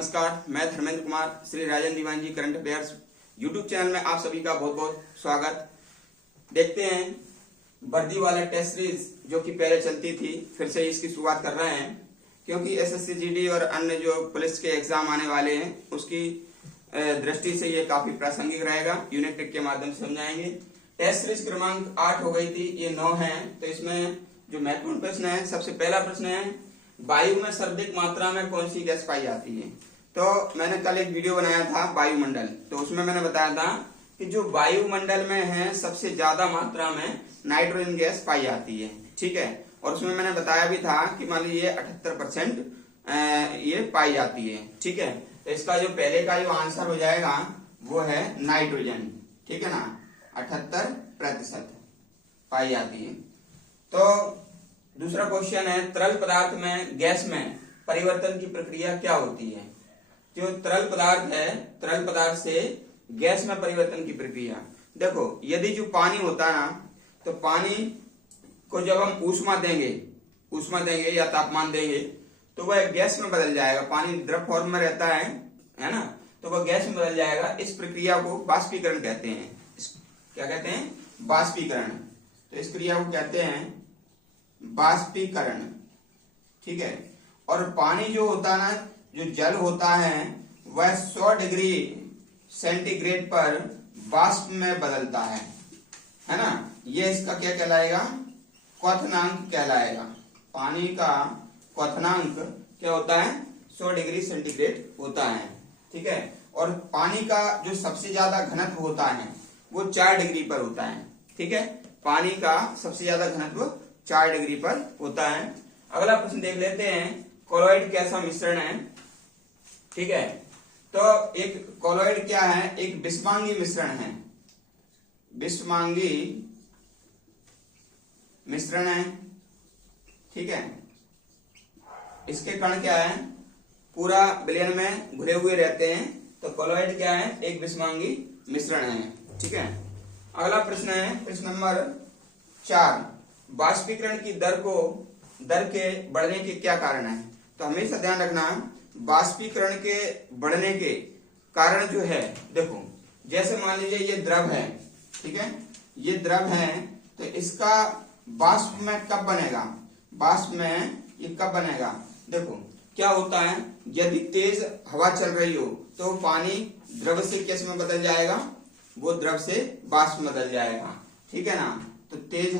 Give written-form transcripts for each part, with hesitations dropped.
नमस्कार, मैं धर्मेंद्र कुमार श्री राजन दीवान जी current affairs YouTube channel में आप सभी का बहुत बहुत स्वागत। देखते हैं वर्दी वाला टेस्ट सीरीज जो कि पहले चलती थी, फिर से इसकी शुरुआत कर रहे हैं क्योंकि एसएससी जीडी और अन्य जो पुलिस के एग्जाम आने वाले हैं उसकी दृष्टि से ये काफी प्रासंगिक रहेगा। यूनिट टेक के माध्यम से समझाएंगे। टेस्ट सीरीज क्रमांक 8 हो गई थी, ये 9 है। तो इसमें जो महत्वपूर्ण प्रश्न है, सबसे पहला प्रश्न है वायु में सर्वाधिक मात्रा में कौन सी गैस पाई जाती है। तो मैंने कल एक वीडियो बनाया था वायुमंडल, तो उसमें मैंने बताया था कि जो वायुमंडल में है सबसे ज्यादा मात्रा में नाइट्रोजन गैस पाई जाती है, ठीक है। और उसमें मैंने बताया भी था कि मान लीजिए 78% ये पाई जाती है, ठीक है। तो इसका जो पहले का जो आंसर हो जाएगा वो है नाइट्रोजन, ठीक है ना, 78% पाई जाती है। तो दूसरा क्वेश्चन है तरल पदार्थ में गैस में परिवर्तन की प्रक्रिया क्या होती है। जो तरल पदार्थ है, तरल पदार्थ से गैस में परिवर्तन की प्रक्रिया, देखो यदि जो पानी होता है ना, तो पानी को जब हम ऊष्मा देंगे या तापमान देंगे तो वह गैस में बदल जाएगा। पानी द्रव फॉर्म में रहता है ना, तो वह गैस में बदल जाएगा। इस प्रक्रिया को बाष्पीकरण कहते हैं। क्या कहते हैं? बाष्पीकरण। तो इस क्रिया को कहते हैं बाष्पीकरण, ठीक है। और पानी जो होता है ना, जो जल होता है वह 100 डिग्री सेंटीग्रेड पर वाष्प में बदलता है ना। ये इसका क्या कहलाएगा? क्वथनांक कहलाएगा। पानी का क्वथनांक क्या होता है? 100 डिग्री सेंटीग्रेड होता है, ठीक है। और पानी का जो सबसे ज्यादा घनत्व होता है वो 4 डिग्री पर होता है, ठीक है। पानी का सबसे ज्यादा घनत्व 4 डिग्री पर होता है। अगला प्रश्न देख लेते हैं, कोलॉइड कैसा मिश्रण है, ठीक है। तो एक कोलॉइड क्या है? एक विषमांगी मिश्रण है, विषमांगी मिश्रण है, ठीक है। इसके कण क्या है? पूरा विलयन में घुले हुए रहते हैं। तो कोलॉइड क्या है? एक विषमांगी मिश्रण है, ठीक है। अगला प्रश्न है प्रश्न नंबर 4, बाष्पीकरण की दर के बढ़ने के क्या कारण है। तो हमेशा ध्यान रखना, बाष्पीकरण के बढ़ने के कारण जो है, देखो जैसे मान लीजिए ये द्रव है, ठीक है, ये द्रव है, तो इसका वाष्प में कब बनेगा? वाष्प में ये कब बनेगा? देखो क्या होता है, यदि तेज हवा चल रही हो तो पानी द्रव से किस में बदल जाएगा? वो द्रव से वाष्प में बदल जाएगा, ठीक है ना। तो तेज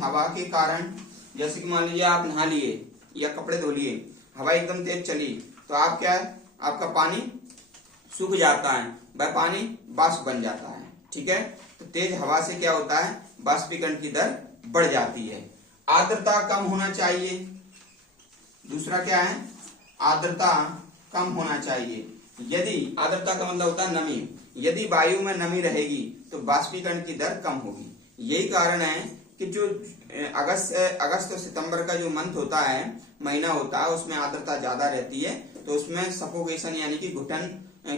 हवा के कारण, जैसे कि मान लीजिए आप नहा लिए या कपड़े धो लिए, हवा एकदम तेज चली तो आप क्या है, आपका पानी सूख जाता है, वह पानी वाष्प बन जाता है, ठीक है। तो तेज हवा से क्या होता है? बाष्पीकरण की दर बढ़ जाती है। आर्द्रता कम होना चाहिए। दूसरा क्या है? आर्द्रता कम होना चाहिए। यदि आर्द्रता का मतलब होता है नमी, यदि वायु में नमी रहेगी तो बाष्पीकरण की दर कम होगी। यही कारण है कि जो अगस्त और सितंबर का जो मंथ होता है, महीना होता है, उसमें आर्द्रता ज्यादा रहती है, तो उसमें सफोकेशन यानी कि घुटन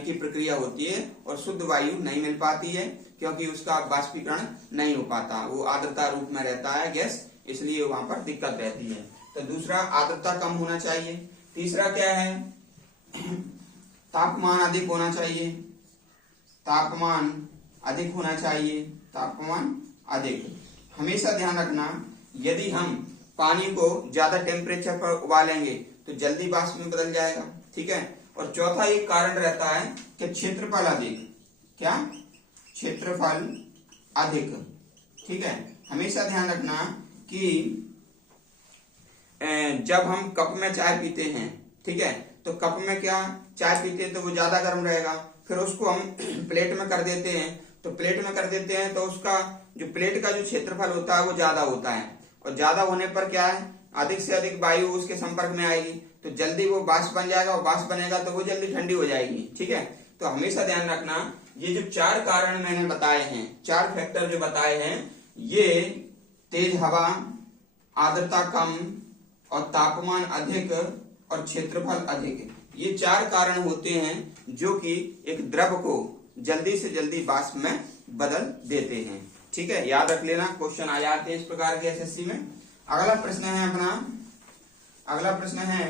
की प्रक्रिया होती है और शुद्ध वायु नहीं मिल पाती है क्योंकि उसका बाष्पीकरण नहीं हो पाता, वो आर्द्रता रूप में रहता है गैस, इसलिए वहां पर दिक्कत रहती है। तो दूसरा आर्द्रता कम होना चाहिए। तीसरा क्या है? तापमान अधिक होना चाहिए। तापमान अधिक होना चाहिए। तापमान अधिक। हमेशा ध्यान रखना, यदि हम पानी को ज्यादा टेम्परेचर पर उबालेंगे तो जल्दी वाष्प में बदल जाएगा, ठीक है। और चौथा एक कारण रहता है कि क्षेत्रफल अधिक। क्या? क्षेत्रफल अधिक, ठीक है। हमेशा ध्यान रखना कि जब हम कप में चाय पीते हैं, ठीक है, तो कप में क्या चाय पीते हैं तो वो ज्यादा गर्म रहेगा, फिर उसको हम प्लेट में कर देते हैं, तो प्लेट में कर देते हैं तो उसका जो प्लेट का जो क्षेत्रफल होता है वो ज्यादा होता है, और ज्यादा होने पर क्या है, अधिक से अधिक वायु उसके संपर्क में आएगी तो जल्दी वो वाष्प बन जाएगा, और वाष्प बनेगा तो वो जल्दी ठंडी हो जाएगी, ठीक है। तो हमेशा ध्यान रखना, ये जो 4 कारण मैंने बताए हैं, 4 फैक्टर जो बताए हैं, ये तेज हवा, आर्द्रता कम और तापमान अधिक और क्षेत्रफल अधिक, ये 4 कारण होते हैं जो कि एक द्रव को जल्दी से जल्दी वाष्प में बदल देते हैं, ठीक है। याद रख लेना, क्वेश्चन आ जाते हैं इस प्रकार के एसएससी में। अगला प्रश्न है अपना, अगला प्रश्न है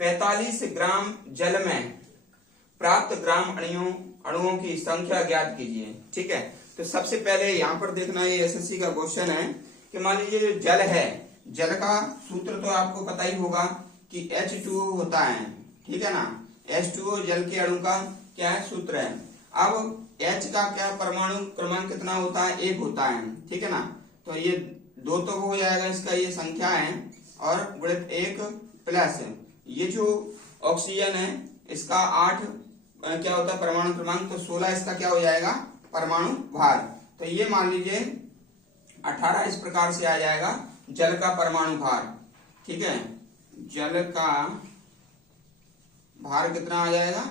45 ग्राम जल में प्राप्त ग्राम अणुओं की संख्या ज्ञात कीजिए। ठीक है, तो सबसे पहले यहाँ पर देखना, ये एसएससी का क्वेश्चन है कि मान लीजिए जो जल है, जल का सूत्र तो आपको पता ही होगा कि H2O होता है। ठीक है ना, H2O जल के अणु का क्या है, सूत्र है। अब H का क्या परमाणु क्रमांक कितना होता है, 1 होता है। ठीक है ना, तो ये 2 तो हो जाएगा, इसका ये संख्या है, और गुणित 1 प्लस ये जो ऑक्सीजन है इसका 8 क्या होता है परमाणु क्रमांक, तो 16 इसका क्या हो जाएगा परमाणु भार। तो ये मान लीजिए 18 इस प्रकार से आ जाएगा जल का परमाणु भार। ठीक है, जल का भार कितना आ जाएगा,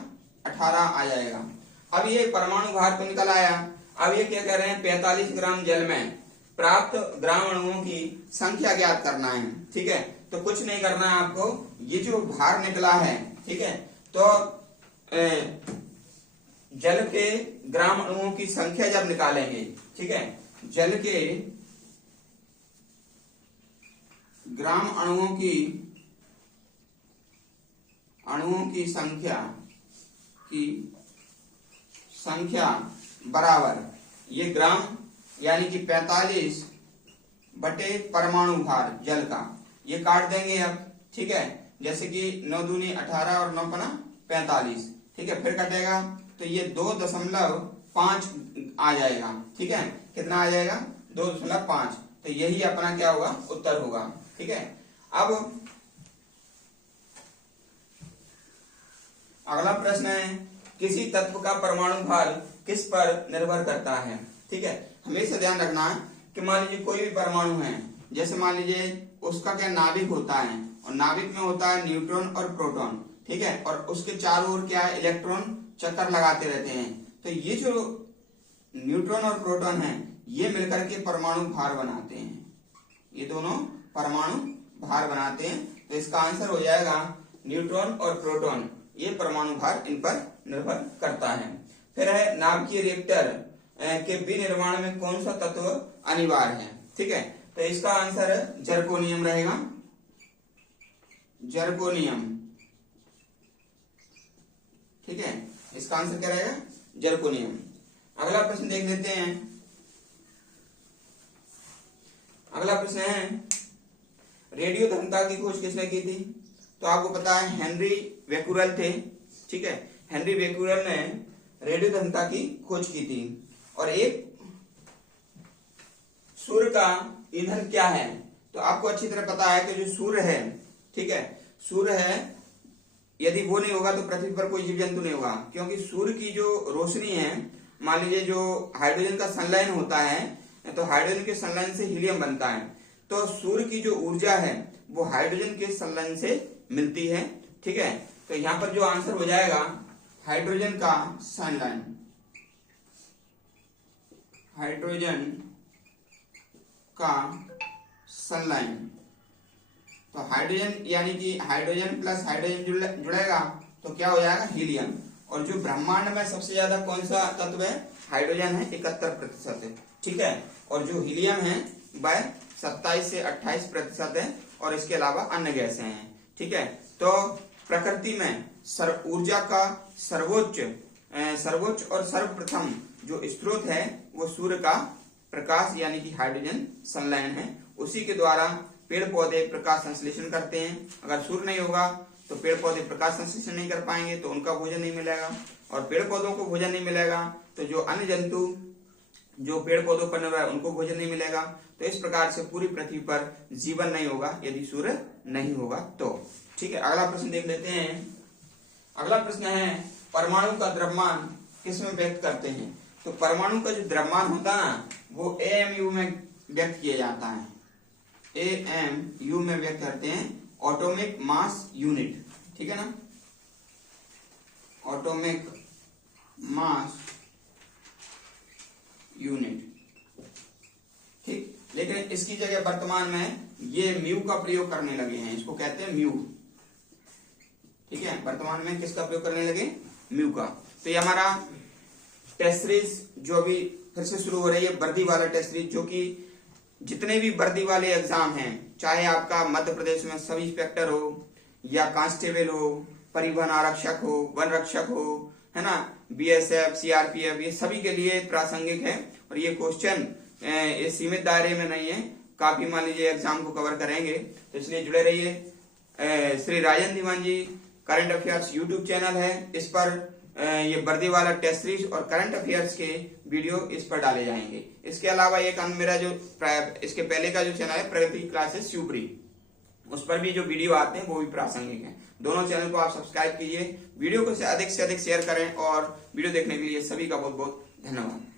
18 आ जाएगा। अब ये परमाणु भार तो निकल आया। अब ये क्या कह रहे हैं, 45 ग्राम जल में प्राप्त ग्राम अणुओं की संख्या ज्ञात करना है। ठीक है, तो कुछ नहीं करना है आपको, ये जो भार निकला है, ठीक है, तो जल के ग्राम अणुओं की संख्या जब निकालेंगे, ठीक है, जल के ग्राम अणुओं की संख्या बराबर ये ग्राम यानी कि 45 बटे परमाणु भार जल का, ये काट देंगे अब। ठीक है, जैसे कि 9 दूनी 18 और 9 पना 45। ठीक है, फिर कटेगा तो ये 2.5 आ जाएगा। ठीक है, कितना आ जाएगा 2.5, तो यही अपना क्या होगा उत्तर होगा। ठीक है, अब अगला प्रश्न है, किसी तत्व का परमाणु भार किस पर निर्भर करता है। ठीक है, हमेशा ध्यान रखना है कि मान लीजिए कोई भी परमाणु है, जैसे मान लीजिए उसका क्या नाभिक होता है, और नाभिक में होता है न्यूट्रॉन और प्रोटॉन। ठीक है, और उसके चारों ओर क्या है, इलेक्ट्रॉन चक्कर लगाते रहते हैं। तो ये जो न्यूट्रॉन और प्रोटॉन है ये मिलकर के परमाणु भार बनाते हैं, ये दोनों परमाणु भार बनाते हैं। तो इसका आंसर हो जाएगा न्यूट्रॉन और प्रोटॉन, ये परमाणु भार इन पर निर्भर करता है। फिर है नाभिकीय रिएक्टर के विनिर्माण में कौन सा तत्व अनिवार्य है। ठीक है, तो इसका आंसर जर्कोनियम रहेगा, जर्कोनियम। ठीक है, इसका आंसर क्या रहेगा, जर्कोनियम। अगला प्रश्न देख लेते हैं। अगला प्रश्न है, रेडियो धर्मता की खोज किसने की थी। तो आपको पता है हेनरी बेक्यूरेल थे। ठीक है, हेनरी बेक्यूरेल ने रेडियो धर्मता की खोज की थी। और एक सूर्य का ईंधन क्या है, तो आपको अच्छी तरह पता है कि जो सूर्य है, ठीक है, सूर्य है, यदि वो नहीं होगा तो पृथ्वी पर कोई जीव जंतु नहीं होगा, क्योंकि सूर्य की जो रोशनी है, मान लीजिए जो हाइड्रोजन का संलयन होता है, तो हाइड्रोजन के संलयन से हीलियम बनता है। तो सूर्य की जो ऊर्जा है वो हाइड्रोजन के संलयन से मिलती है। ठीक है, तो यहाँ पर जो आंसर हो जाएगा हाइड्रोजन का संलयन, हाइड्रोजन का संलयन। तो हाइड्रोजन यानी कि हाइड्रोजन प्लस हाइड्रोजन जुड़ेगा तो क्या हो जाएगा हीलियम। और जो ब्रह्मांड में सबसे ज्यादा कौन सा तत्व है, हाइड्रोजन है 71% है। ठीक है, और जो हीलियम है वह 27 से 28% है, और इसके अलावा अन्य गैसें हैं। ठीक है, तो प्रकृति में ऊर्जा का सर्वोच्च और सर्वप्रथम जो स्रोत है वो सूर्य का प्रकाश यानी कि हाइड्रोजन संलयन है। उसी के द्वारा पेड़ पौधे प्रकाश संश्लेषण करते हैं। अगर सूर्य नहीं होगा तो पेड़ पौधे प्रकाश संश्लेषण नहीं कर पाएंगे, तो उनका भोजन नहीं मिलेगा, और पेड़ पौधों को भोजन नहीं मिलेगा तो जो अन्य जंतु जो पेड़ पौधों पर निर्भर है उनको भोजन नहीं मिलेगा। तो इस प्रकार से पूरी पृथ्वी पर जीवन नहीं होगा यदि सूर्य नहीं होगा तो। ठीक है, अगला प्रश्न देख लेते हैं। अगला प्रश्न है, परमाणु का द्रव्यमान किसमें व्यक्त करते हैं। तो परमाणु का जो द्रव्यमान होता है ना वो AMU में व्यक्त किया जाता है, AMU में व्यक्त करते हैं, एटॉमिक मास यूनिट। ठीक है ना, एटॉमिक मास यूनिट। ठीक, लेकिन इसकी जगह वर्तमान में ये म्यू का प्रयोग करने लगे हैं, इसको कहते हैं म्यू। ठीक है, वर्तमान में किसका प्रयोग करने लगे, म्यू का। तो ये हमारा टेस्ट सीरीज जो अभी फिर से शुरू हो रही है, वर्दी वाला टेस्ट सीरीज, जो कि जितने भी वर्दी वाले एग्जाम हैं, चाहे आपका मध्य प्रदेश में सब इंस्पेक्टर हो या कांस्टेबल हो, परिवहन आरक्षक हो, वन रक्षक हो, है ना, बीएसएफ, सीआरपीएफ, ये सभी के लिए प्रासंगिक है। और ये क्वेश्चन इस सीमित दायरे में नहीं है, काफी मान लीजिए एग्जाम को कवर करेंगे, तो इसलिए जुड़े रहिए। श्री राजन दीवान जी करंट अफेयर्स यूट्यूब चैनल है, इस पर ये वर्दी वाला टेस्ट सीरीज और करंट अफेयर्स के वीडियो इस पर डाले जाएंगे। इसके अलावा एक मेरा जो इसके पहले का जो चैनल है प्रगति क्लासेस शिवपुरी, उस पर भी जो वीडियो आते हैं वो भी प्रासंगिक हैं। दोनों चैनल को आप सब्सक्राइब कीजिए, वीडियो को अधिक से अधिक शेयर करें और वीडियो देखने के लिए सभी का बहुत बहुत धन्यवाद।